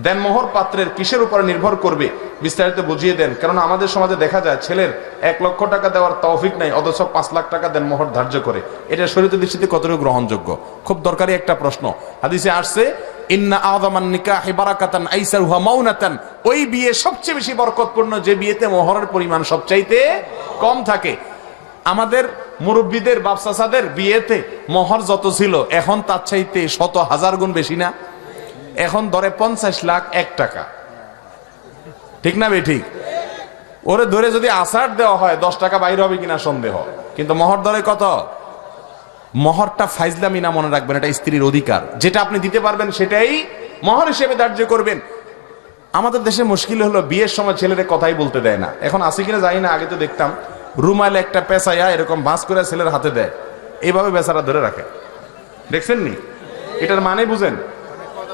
দেন মোহর পাত্রের কিসের উপরে নির্ভর করবে? বিস্তারিত বুঝিয়ে দেন। কারণ আমাদের সমাজে দেখা যায়, ছেলের এক লক্ষ টাকা দেওয়ার তৌফিক নাই, অথচ পাঁচ লাখ টাকা দেন মোহর ধার্য করে। এটা শরীর দৃষ্টিতে কতটুকু গ্রহণযোগ্য? খুব দরকারি একটা প্রশ্ন। হাদিসে আসছে ওই বিয়ে সবচেয়ে বেশি বরকতপূর্ণ, যে বিয়েতে মোহরের পরিমাণ কম থাকে। আমাদের মুরব্বীদের বাপসাসাদের বিয়েতে মোহর যত ছিল, এখন তার চাইতে শত হাজার গুণ বেশি না? এখন ধরে পঞ্চাশ লাখ এক টাকা। ঠিক না বে, ঠিক? ওরে ধরে যদি আসার দেওয়া হয়, দশ টাকা বাইরে হবে কিনা সন্দেহ। কিন্তু মহর ধরে কত? মহরটা ফাইজলামি না মনে রাখবেন, এটা স্ত্রীর অধিকার। যেটা আপনি দিতে পারবেন সেটাই মহর হিসেবে ধার্য করবেন। আমাদের দেশে মুশকিল হলো বিয়ের সময় ছেলেদের কথাই বলতে দেয় না। এখন আসি কিনা জানি না, আগে তো দেখতাম, রুমালে একটা পেঁচাইয়া এরকম বাঁশ করে ছেলের হাতে দেয়। এইভাবে বেচারা ধরে রাখে। দেখছেন নি এটার মানে বুঝেন?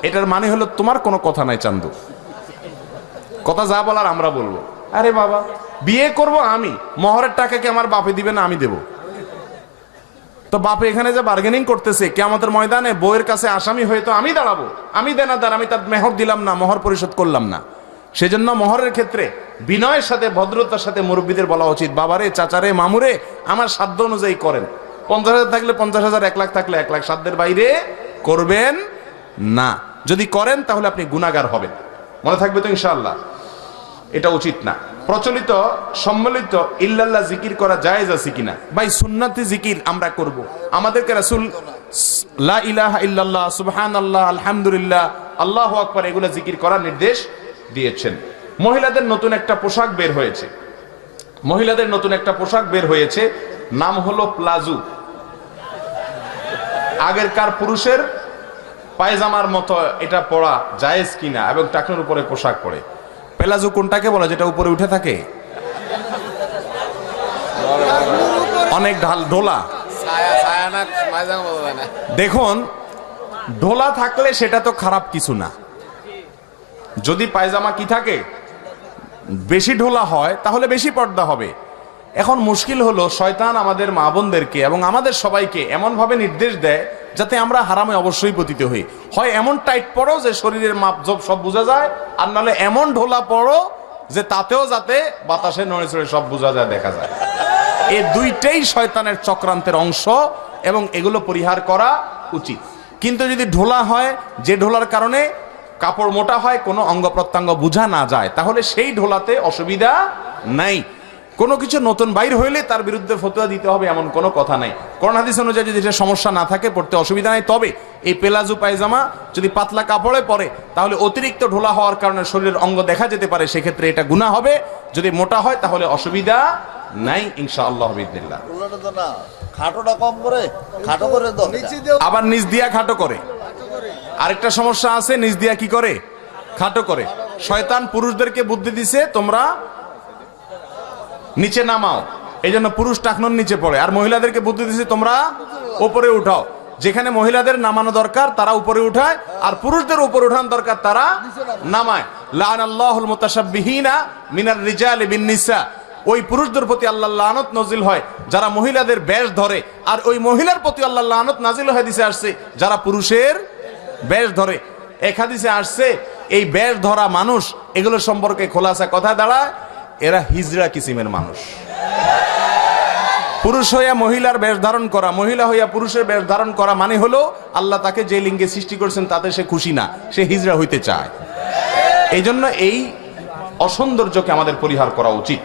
এটার মানে হলো তোমার কোনো কথা নাই, চান্দু। কথা যা বলার আমরা বলব। আরে বাবা, বিয়ে করব আমি, মহরের টাকা কি আমার বাপে দিবে না আমি দেব? তো বাপে এখানে যে বার্গেনিং করতেছে কে আমাদের ময়দানে বইয়ের কাছে আসামি হয়ে তো আমি দাঁড়াবো। আমি দেনাদার, আমি তার মেহর দিলাম না, মহর পরিশোধ করলাম না। সেজন্য মহরের ক্ষেত্রে বিনয়ের সাথে, ভদ্রতার সাথে মুরব্বীদের বলা উচিত, বাবারে, চাচারে, মামুরে, আমার সাধ্য অনুযায়ী করেন। পঞ্চাশ হাজার থাকলে পঞ্চাশ হাজার, এক লাখ থাকলে এক লাখ। সাধ্যের বাইরে করবেন না। যদি করেন, তাহলে আপনি গুণাগার হবেন। মনে থাকবে তো ইনশাআল্লাহ? এটা উচিত না। প্রচলিত, সম্মিলিত, ইল্লাল্লাহ জিকির করা জায়েজ আছে কিনা? ভাই, সুন্নাতি জিকির আমরা করব। আমাদেরকে রাসূল লা ইলাহা ইল্লাল্লাহ, সুবহানাল্লাহ, আলহামদুলিল্লাহ, আল্লাহু আকবার, এগুলো জিকির করার নির্দেশ দিয়েছেন। মহিলাদের নতুন একটা পোশাক বের হয়েছে। মহিলাদের নতুন একটা পোশাক বের হয়েছে, নাম হলো প্লাজু। আগেরকার পুরুষের পায়জামার মতো এটা পরা জায়েজ কিনা এবং টাকনোর উপরে পোশাক পরে। পেলাজু কোনটাকে বলে যেটা উপরে উঠে থাকে? অনেক ঢাল ঢোলা। দেখুন ঢোলা থাকলে সেটা তো খারাপ কিছু না। যদি পায়জামা কি থাকে? বেশি ঢোলা হয় তাহলে বেশি পর্দা হবে। এখন মুশকিল হলো শয়তান আমাদের মা বোনদেরকে এবং আমাদের সবাইকে এমনভাবে নির্দেশ দেয় যাতে আমরা হারামে অবশ্যই পতিত হই। হয় এমন টাইট পড়ো যে শরীরের মাপ জব সব বোঝা যায়, আর নাহলে এমন ঢোলা পড়ো যে তাতেও যাতে বাতাসে নড়ে চড়ে সব বোঝা যায়, দেখা যায়। এই দুইটাই শয়তানের চক্রান্তের অংশ এবং এগুলো পরিহার করা উচিত। কিন্তু যদি ঢোলা হয়, যে ঢোলার কারণে কাপড় মোটা হয়, কোনো অঙ্গ প্রত্যঙ্গ বোঝা না যায়, তাহলে সেই ঢোলাতে অসুবিধা নাই। কোনো কিছু নতুন বাইর হইলে তার বিরুদ্ধে ফতোয়া দিতে হবে এমন কোনো কথা নাই। করোনা হাদিস অনুযায়ী যদি এটা সমস্যা না থাকে পড়তে অসুবিধা নাই তবে এই পেলাজু পায়জামা যদি পাতলা কাপড়ে পরে তাহলে অতিরিক্ত ঢোলা হওয়ার কারণে শরীরের অঙ্গ দেখা যেতে পারে সেক্ষেত্রে এটা গুণা হবে। যদি মোটা হয় তাহলে অসুবিধা নাই ইনশাআল্লাহ বিদিল্লাহ ওগুলোটা তো না খাটোটা কম করে খাটো আবার নিজ দিয়া খাটো করে। আরেকটা সমস্যা আছে নিজ দিয়া কি করে? খাটো করে। শয়তান পুরুষদেরকে বুদ্ধি দিছে তোমরা নিচে নামাও। এই জন্য পুরুষ টাকনোর নিচে পড়ে। আর মহিলাদেরকে বুদ্ধি দিছে, তোমরা উপরে উঠাও। যেখানে মহিলাদের নামানো দরকার, তারা উপরে উঠায়। আর পুরুষদের উপরে উঠান দরকার, তারা নামায়। মিনার বিন নিসা ওই পুরুষদের প্রতি আল্লাহ লানত নজিল হয়, যারা মহিলাদের বেশ ধরে। আর ওই মহিলার প্রতি আল্লাহ লানত নাজিল হয়ে দিছে আসছে, যারা পুরুষের বেশ ধরে। এক আসছে, এই বেশ ধরা মানুষ, এগুলো সম্পর্কে খোলাসা কথা দাঁড়ায়। এরা হিজড়া কিসিমের মানুষ। পুরুষ হইয়া মহিলার বেশ ধারণ করা, মহিলা হইয়া পুরুষের বেশ ধারণ করা মানে হলো, আল্লাহ তাকে যে লিঙ্গে সৃষ্টি করছেন তাতে সে খুশি না, সে হিজড়া হইতে চায়। এই জন্য এই অসৌন্দর্যকে আমাদের পরিহার করা উচিত।